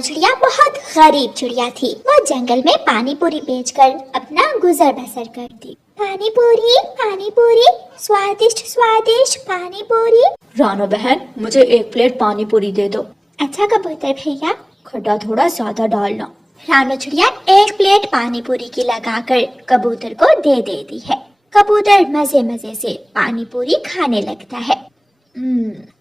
चिड़िया बहुत गरीब चिड़िया थी। वो जंगल में पानी पूरी बेचकर अपना गुजर बसर करती। पानी पूरी, स्वादिष्ट स्वादिष्ट पानी पूरी। रानो बहन, मुझे 1 प्लेट पानी पूरी दे दो। अच्छा कबूतर भैया। खट्टा थोड़ा ज्यादा डालना। रानो चिड़िया 1 प्लेट पानी पूरी की लगाकर कबूतर को दे देती है। कबूतर मजे मजे से पानी पूरी खाने लगता है।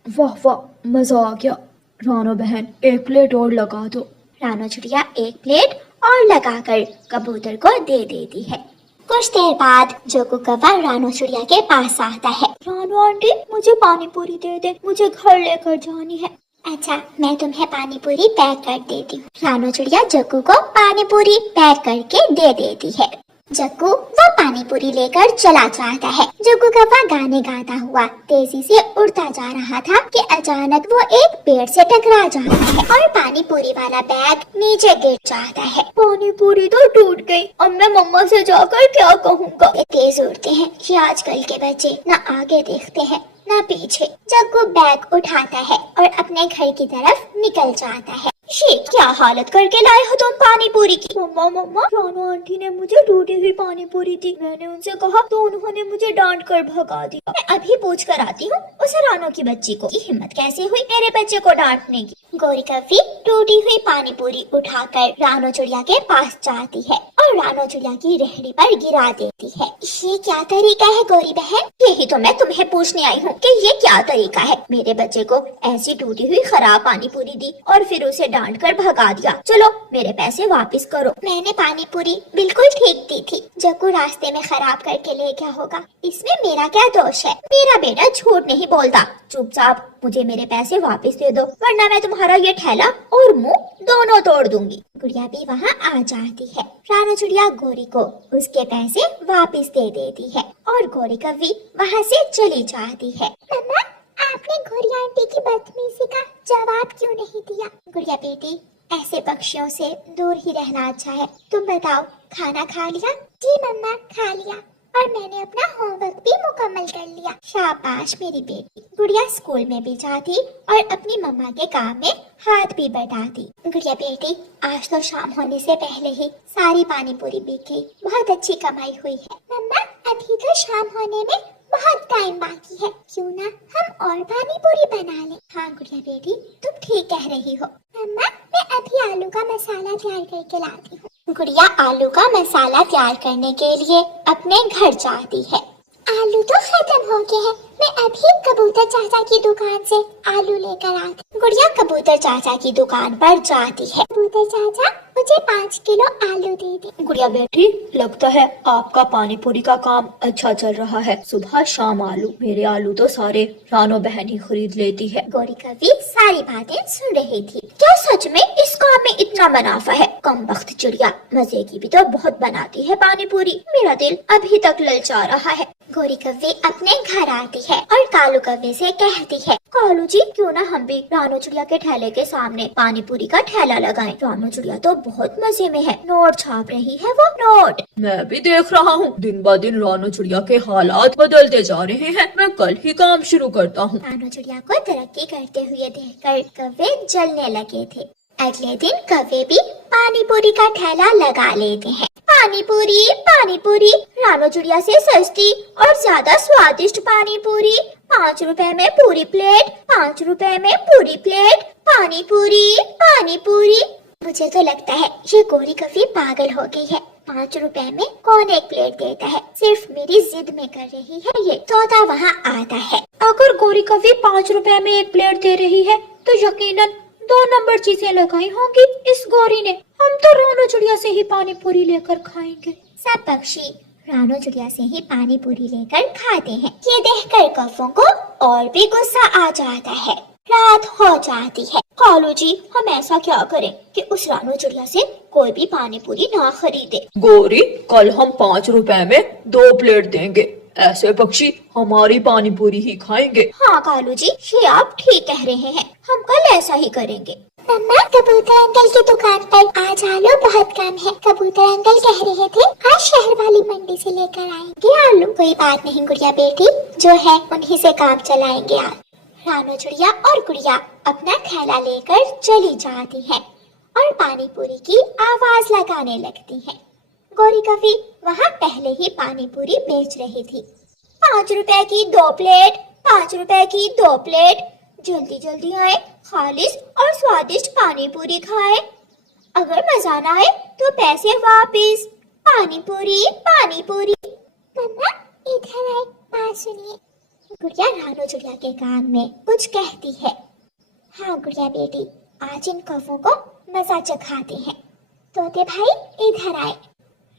वाह वाह, मजा आ गया। रानो बहन, 1 प्लेट और लगा दो। रानो चिड़िया 1 प्लेट और लगाकर कबूतर को दे देती है। कुछ देर बाद जोकू कौवा रानो चिड़िया के पास आता है। रानो आंटी, मुझे पानी पूरी दे दे, मुझे घर लेकर जानी है। अच्छा, मैं तुम्हें पानी पूरी पैक कर देती हूँ। रानो चिड़िया जग्गू को पानी पूरी पैक करके दे देती है। जग्गू वो पानी पूरी लेकर चला जाता है। जग्गू कौवा गाने गाता हुआ तेजी से उड़ता जा रहा था कि अचानक वो एक पेड़ से टकरा जाता है और पानी पूरी वाला बैग नीचे गिर जाता है। पानी पूरी तो टूट गई, अब मैं मम्मा से जाकर क्या कहूँगा। ये तेज उड़ते हैं ये आजकल के बच्चे, न आगे देखते हैं न पीछे। जग्गू बैग उठाता है और अपने घर की तरफ निकल जाता है। ये क्या हालत करके लाए हो तुम पानी पूरी की? मम्मा मम्मा, रानो आंटी ने मुझे टूटी हुई पानी पूरी दी। मैंने उनसे कहा तो उन्होंने मुझे डांट कर भगा दिया। मैं अभी पूछ कर आती हूँ उस रानो की बच्ची को, की हिम्मत कैसे हुई मेरे बच्चे को डांटने की। गोरी कव्वी टूटी हुई पानी पूरी उठाकर रानो चिड़िया के पास जाती है और रानो चिड़िया की रेहड़ी पर गिरा देती है। ये क्या तरीका है गोरी बहन? यही तो मैं तुम्हें पूछने आई हूँ कि ये क्या तरीका है। मेरे बच्चे को ऐसी टूटी हुई खराब पानी पूरी दी और फिर उसे डांट कर भगा दिया। चलो मेरे पैसे वापस करो। मैंने पानी पूरी बिल्कुल ठीक दी थी। जग्गू रास्ते में खराब करके ले गया होगा, इसमें मेरा क्या दोष है? मेरा बेटा झूठ नहीं बोलता। चुपचाप मुझे मेरे पैसे वापस दे दो, वरना मैं तुम्हारा ये ठेला और मुंह दोनों तोड़ दूंगी। गुड़िया भी वहाँ आ जाती है। रानो चिड़िया गोरी को उसके पैसे वापस दे देती है और गोरी कव्वी वहाँ से चली जाती है। मम्मा, आपने गोरी आंटी की बदतमीजी का जवाब क्यों नहीं दिया? गुड़िया बेटी, ऐसे पक्षियों से दूर ही रहना अच्छा है। तुम बताओ, खाना खा लिया? जी मम्मा, खा लिया और मैंने अपना होमवर्क भी मुकम्मल कर लिया। शाबाश मेरी बेटी। गुड़िया स्कूल में भी जाती और अपनी मम्मा के काम में हाथ भी बटाती। गुड़िया बेटी, आज तो शाम होने से पहले ही सारी पानी पूरी बिक गई। बहुत अच्छी कमाई हुई है। मम्मा, अभी तो शाम होने में बहुत टाइम बाकी है, क्यों ना हम और पानी पूरी बना लें? हाँ गुड़िया बेटी, तुम ठीक कह रही हो। मम्मा, मैं अभी आलू का मसाला तैयार करके लाती हूँ। गुड़िया आलू का मसाला तैयार करने के लिए अपने घर जाती है। आलू तो खत्म हो गए हैं, मैं अभी कबूतर चाचा की दुकान से आलू लेकर आती। गुड़िया कबूतर चाचा की दुकान पर जाती है। कबूतर चाचा, मुझे 5 किलो आलू दे दे। गुड़िया बेटी, लगता है आपका पानी पूरी का काम अच्छा चल रहा है। सुबह शाम आलू, मेरे आलू तो सारे रानो बहन ही खरीद लेती है। गोरी कव्वी सारी बातें सुन रही थी। क्या सच में इस काम में इतना मुनाफा है? कम वक्त चिड़िया, मजे की भी तो बहुत बनाती है पानी पूरी। मेरा दिल अभी तक ललचा रहा है। गोरी कव्वी अपने घर आती है और कालू कव्वे से कहती है, कालू जी, क्यों ना हम भी रानो चिड़िया के ठेले के सामने पानी पूरी का ठेला लगाएं। रानो चिड़िया तो बहुत मजे में है, नोट छाप रही है वो नोट। मैं भी देख रहा हूँ, दिन ब दिन रानो चिड़िया के हालात बदलते जा रहे हैं। मैं कल ही काम शुरू करता हूँ। रानो चिड़िया को तरक्की करते हुए देखकर कव्वे जलने लगे थे। अगले दिन कव्वे भी पानी पूरी का ठेला लगा लेते हैं। पानी पूरी, रानो चिड़िया से सस्ती और ज्यादा स्वादिष्ट पानी पूरी। 5 रुपए में पूरी प्लेट, 5 रुपए में पूरी प्लेट। पानी पूरी। मुझे तो लगता है ये गोरी कव्वी पागल हो गई है। 5 रुपए में कौन एक प्लेट देता है? सिर्फ मेरी जिद में कर रही है ये। तोता वहाँ आता है। अगर गोरी कव्वी 5 रुपए में एक प्लेट दे रही है तो यकीनन 2 नंबर चीजें लगाई होंगी इस गोरी ने। हम तो रानो चिड़िया से ही पानी पूरी लेकर खाएंगे। सब पक्षी रानो चिड़िया से ही पानी पूरी लेकर खाते हैं। ये देखकर कौवों को और भी गुस्सा आ जाता है। रात हो जाती है। कालू जी, हम ऐसा क्या करें कि उस रानो चिड़िया से कोई भी पानी पूरी ना खरीदे? गोरी, कल हम 5 रुपए में 2 प्लेट देंगे। ऐसे पक्षी हमारी पानी पूरी ही खाएंगे। हाँ कालू जी, ये आप ठीक कह रहे हैं, हम कल ऐसा ही करेंगे। मम्मा, कबूतर अंकल की दुकान पर आज आलू बहुत कम है। कबूतर अंकल कह रहे थे आज शहर वाली मंडी से लेकर आएंगे आलू। कोई बात नहीं गुड़िया बेटी, जो है उन्हीं से काम चलाएंगे आज। रानो चिड़िया और गुड़िया अपना थैला लेकर चली जाती है और पानी पूरी की आवाज लगाने लगती हैं। गौरी कवि वहाँ पहले ही पानी पूरी बेच रही थी। 5 रुपए की 2 प्लेट, 5 रुपए की 2 प्लेट, जल्दी जल्दी आए, खालिश और स्वादिष्ट पानी पूरी खाए। अगर मजा ना आए तो पैसे वापिस। पानी पूरी, पानी पूरी। मम्मा इधर आए, बात सुनिए। गुड़िया रानू चिड़िया के कान में कुछ कहती है। हाँ गुड़िया बेटी, आज इन कौवों को मजा चखाते हैं। तोते भाई इधर आए।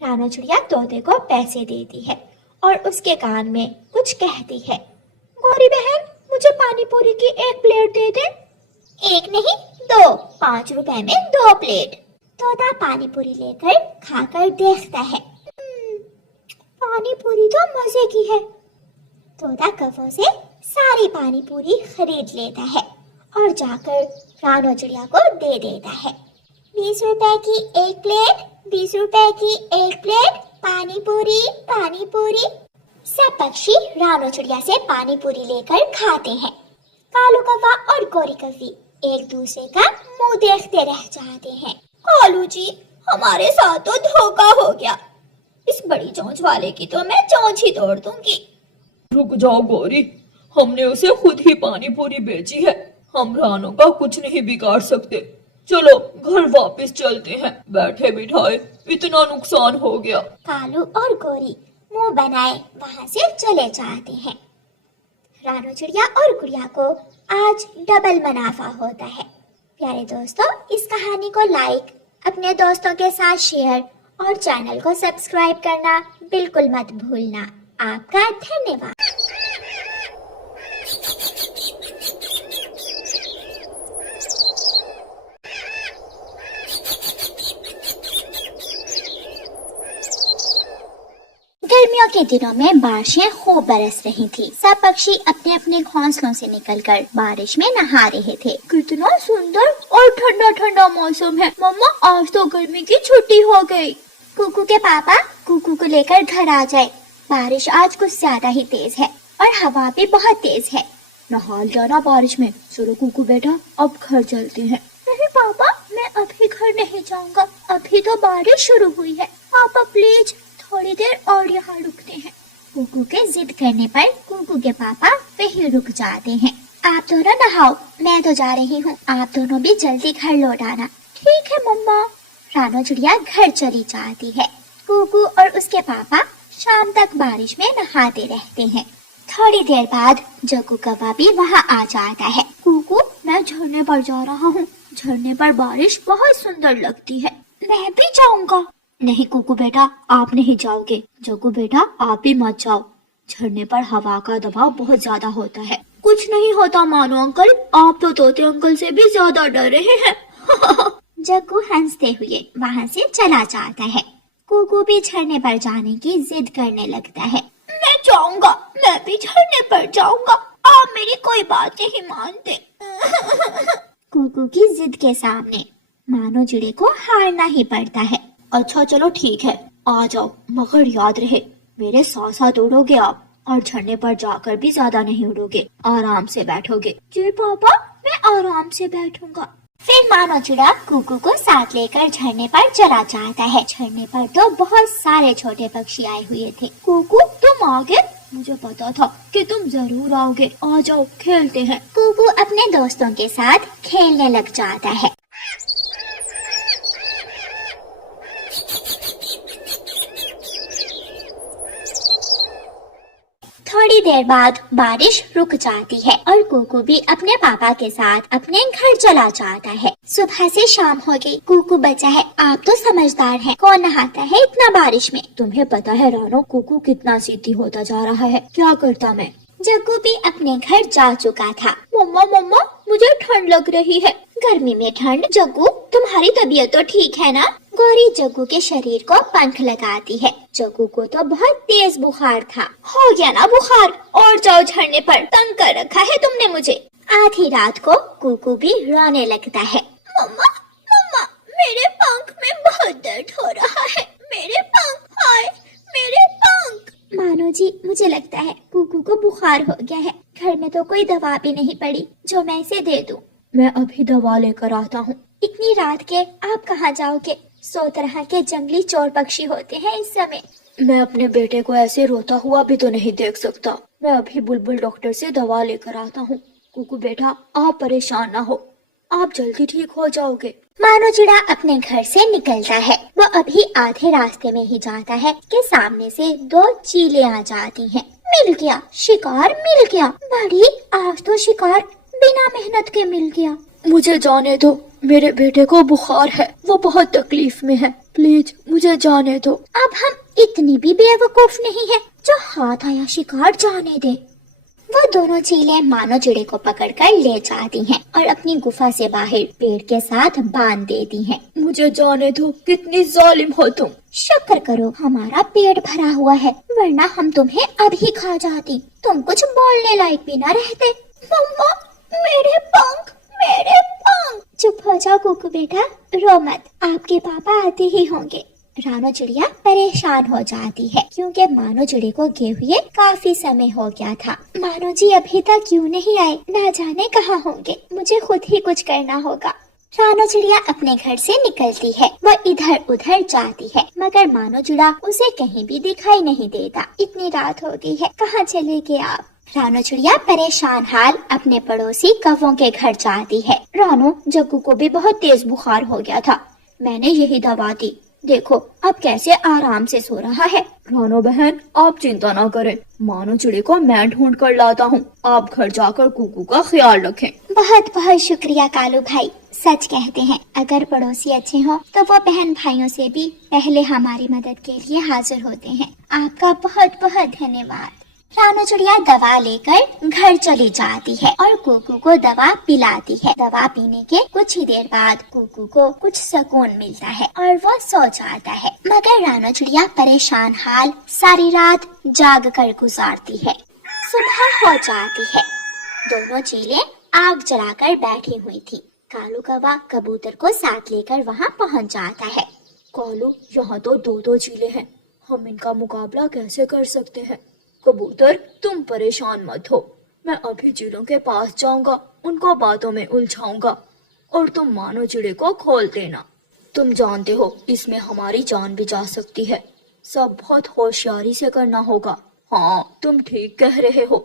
रानू चिड़िया तोते को पैसे देती है और उसके कान में कुछ कहती है। गौरी बहन, मुझे पानी पूरी की 1 प्लेट दे दे। 1 नहीं 2, 5 रुपए में 2 प्लेट। तोता पानी पूरी लेकर खाकर देखता है। पानी पूरी तो मजे की है। तोता कौवों से सारी पानी पूरी खरीद लेता है और जाकर रानू चिड़िया को दे देता है। 20 रुपए की 1 प्लेट, 20 रुपए की 1 प्लेट, पानी पूरी, पानी पूरी। सब पक्षी रानू चिड़िया से पानी पूरी लेकर खाते हैं। कालू कौवा और गौरी कवि एक दूसरे का मुंह देखते रह जाते हैं। कालू जी, हमारे साथ तो धोखा हो गया। इस बड़ी चोंच वाले की तो मैं चोंच ही तोड़ दूंगी। रुक जाओ गौरी, हमने उसे खुद ही पानी पूरी बेची है। हम रानू का कुछ नहीं बिगाड़ सकते। चलो घर वापस चलते हैं। बैठे बिठाए इतना नुकसान हो गया। कालू और गौरी मुंह बनाए वहां से चले जाते हैं। रानू चिड़िया और गुड़िया को आज डबल मुनाफा होता है। प्यारे दोस्तों, इस कहानी को लाइक, अपने दोस्तों के साथ शेयर और चैनल को सब्सक्राइब करना बिल्कुल मत भूलना। आपका धन्यवाद। गर्मियों के दिनों में बारिशें खूब बरस रही थी। सब पक्षी अपने अपने घोंसलों से निकलकर बारिश में नहा रहे थे। कितना सुंदर और ठंडा ठंडा मौसम है। मम्मा, आज तो गर्मी की छुट्टी हो गई। कुकू के पापा कुकू को लेकर घर आ जाए। बारिश आज कुछ ज्यादा ही तेज है और हवा भी बहुत तेज है। नहा जाना बारिश में। चलो कुकू बेटा, अब घर चलते हैं। नहीं पापा, मैं अभी घर नहीं जाऊंगा। अभी तो बारिश शुरू हुई है। पापा प्लीज थोड़ी देर और यहाँ रुकते हैं। कुकू के जिद करने पर कुकू के पापा वहीं रुक जाते हैं। आप दोनों नहाओ, मैं तो जा रही हूँ। आप दोनों भी जल्दी घर लौट आना। ठीक है मम्मा। रानू चिड़िया घर चली जाती है। कुकू और उसके पापा शाम तक बारिश में नहाते रहते हैं। थोड़ी देर बाद जग्गू कौवा भी वहाँ आ जाता है। कुकू, मैं झरने पर जा रहा हूँ। झरने पर बारिश बहुत सुंदर लगती है। मैं भी जाऊंगा। नहीं कुकू बेटा, आप नहीं जाओगे। जग्गू बेटा, आप भी मत जाओ। झरने पर हवा का दबाव बहुत ज्यादा होता है। कुछ नहीं होता मानो अंकल, आप तो तोते अंकल से भी ज्यादा डर रहे हैं। जग्गू हंसते हुए वहाँ से चला जाता है। कुकू भी झरने पर जाने की जिद करने लगता है। मैं जाऊंगा, मैं भी झरने पर जाऊंगा। आप मेरी कोई बात नहीं मानते। कुकू की जिद के सामने मानो चिड़े को हारना ही पड़ता है। अच्छा चलो ठीक है, आ जाओ, मगर याद रहे मेरे साथ साथ उड़ोगे आप, और झरने पर जाकर भी ज्यादा नहीं उड़ोगे, आराम से बैठोगे। जी पापा, मैं आराम से बैठूंगा। फिर मानो चिड़ा कुकू को साथ लेकर झरने पर चला जाता है। झरने पर तो बहुत सारे छोटे पक्षी आए हुए थे। कुकू, तुम आ गए? मुझे पता था कि तुम जरूर आओगे। आ जाओ, खेलते हैं। कुकू अपने दोस्तों के साथ खेलने लग जाता है। थोड़ी देर बाद बारिश रुक जाती है और कुकू भी अपने पापा के साथ अपने घर चला जाता है। सुबह से शाम हो गई। कुकू बचा है। आप तो समझदार हैं। कौन नहाता है इतना बारिश में? तुम्हें पता है रानो, कुकू कितना सीधी होता जा रहा है। क्या करता मैं? जग्गू भी अपने घर जा चुका था। मम्मा मम्मा, मुझे ठंड लग रही है। गर्मी में ठंड? जग्गू, तुम्हारी तबीयत तो ठीक है ना? गौरी जग्गू के शरीर को पंख लगाती है। जग्गू को तो बहुत तेज बुखार था। हो गया ना बुखार? और जाओ झरने पर, तंग कर रखा है तुमने मुझे। आधी रात को कुकू भी रोने लगता है। मम्मा मम्मा, मेरे पंख में बहुत दर्द हो रहा है। मेरे पंख, हाय मेरे पंख। मानो जी, मुझे लगता है कुकू को बुखार हो गया है। घर में तो कोई दवा भी नहीं पड़ी जो मैं इसे दे दूं। मैं अभी दवा लेकर आता हूँ। इतनी रात के आप कहाँ जाओगे? 100 तरह के जंगली चोर पक्षी होते हैं इस समय। मैं अपने बेटे को ऐसे रोता हुआ भी तो नहीं देख सकता। मैं अभी बुलबुल डॉक्टर से दवा लेकर आता हूँ। कुकू बेटा, आप परेशान ना हो, आप जल्दी ठीक हो जाओगे। मानो चिड़ा अपने घर से निकलता है। वो अभी आधे रास्ते में ही जाता है कि सामने से 2 चीलें आ जाती हैं। मिल गया शिकार, मिल गया। बड़ी, आज तो शिकार बिना मेहनत के मिल गया। मुझे जाने दो, मेरे बेटे को बुखार है, वो बहुत तकलीफ में है, प्लीज मुझे जाने दो। अब हम इतनी भी बेवकूफ नहीं है जो हाथ आया शिकार जाने दे। वो दोनों चीलें मानो चिड़े को पकड़कर ले जाती हैं और अपनी गुफा से बाहर पेड़ के साथ बांध देती हैं। मुझे जाने दो, कितनी जालिम हो तुम। शुक्र करो हमारा पेट भरा हुआ है, वरना हम तुम्हें अभी खा जाती। तुम कुछ बोलने लायक भी न रहते। मम्मा, मेरे पंख, मेरे पंख। चुप हो जाओ कुकू बेटा, रो मत, आपके पापा आते ही होंगे। रानो चिड़िया परेशान हो जाती है क्योंकि मानो चिड़े को गए हुए काफी समय हो गया था। मानो जी अभी तक क्यों नहीं आए, ना जाने कहाँ होंगे। मुझे खुद ही कुछ करना होगा। रानो चिड़िया अपने घर से निकलती है। वो इधर उधर जाती है मगर मानो चिड़ा उसे कहीं भी दिखाई नहीं देता। इतनी रात हो गई है, कहाँ चले गए आप? रानो चिड़िया परेशान हाल अपने पड़ोसी कौवों के घर जाती है। रानो, जग्गू को भी बहुत तेज बुखार हो गया था, मैंने यही दवा दी, देखो अब कैसे आराम से सो रहा है। रानो बहन, आप चिंता ना करें, मानो चिड़े को मैं ढूंढ कर लाता हूँ। आप घर जाकर कुकू का ख्याल रखें। बहुत बहुत शुक्रिया कालू भाई। सच कहते हैं, अगर पड़ोसी अच्छे हो तो वो बहन भाइयों से भी पहले हमारी मदद के लिए हाजिर होते हैं। आपका बहुत बहुत धन्यवाद। रानो चिड़िया दवा लेकर घर चली जाती है और कुकू को दवा पिलाती है। दवा पीने के कुछ ही देर बाद कुकू को कुछ सुकून मिलता है और वो सो जाता है। मगर रानो चिड़िया परेशान हाल सारी रात जाग कर गुजारती है। सुबह हो जाती है। दोनों चीलें आग जलाकर बैठी हुई थी। कालू कौवा कबूतर को साथ लेकर वहाँ पहुँच जाता है। कालू, यहाँ तो 2 चीले हैं, हम इनका मुकाबला कैसे कर सकते हैं? कबूतर, तुम परेशान मत हो, मैं अभी चीलों के पास जाऊंगा, उनको बातों में उलझाऊंगा और तुम मानो चिड़े को खोल देना। तुम जानते हो इसमें हमारी जान भी जा सकती है, सब बहुत होशियारी से करना होगा। हाँ, तुम ठीक कह रहे हो।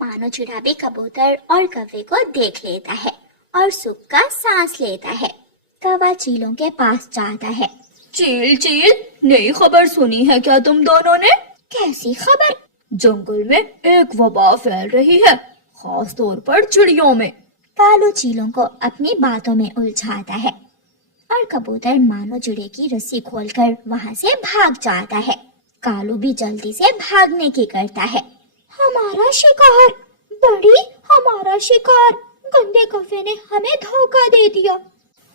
मानो चिड़ा भी कबूतर और कौवे को देख लेता है और सुख का सांस लेता है। कौवा चीलों के पास जाता है। चील चील, नई खबर सुनी है क्या तुम दोनों ने? कैसी खबर? जंगल में एक वबा फैल रही है, खास तौर पर चिड़ियों में। कालू चीलों को अपनी बातों में उलझाता है और कबूतर मानो चिड़े की रस्सी खोलकर वहाँ से भाग जाता है। कालू भी जल्दी से भागने की करता है। हमारा शिकार, बड़ी, हमारा शिकार, गंदे कौवे ने हमें धोखा दे दिया।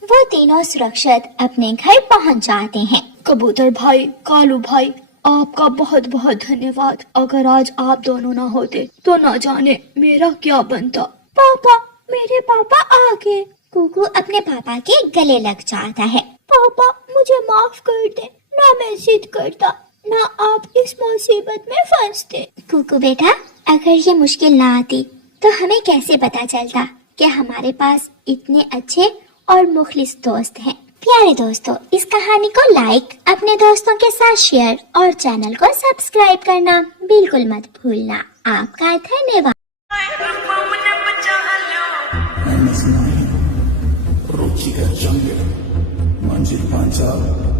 वो तीनों सुरक्षित अपने घर पहुँच जाते हैं। कबूतर भाई, कालू भाई, आपका बहुत बहुत धन्यवाद। अगर आज आप दोनों ना होते तो ना जाने मेरा क्या बनता। पापा, मेरे पापा आ गए। कुकू अपने पापा के गले लग जाता है। पापा, मुझे माफ कर दे, ना मैं जिद करता, ना आप इस मुसीबत में फंसते। कुकू बेटा, अगर ये मुश्किल ना आती तो हमें कैसे पता चलता कि हमारे पास इतने अच्छे और मुखलिस दोस्त हैं। प्यारे दोस्तों, इस कहानी को लाइक, अपने दोस्तों के साथ शेयर और चैनल को सब्सक्राइब करना बिल्कुल मत भूलना। आपका धन्यवाद। रुचि का जंगल मंजिल पांचाल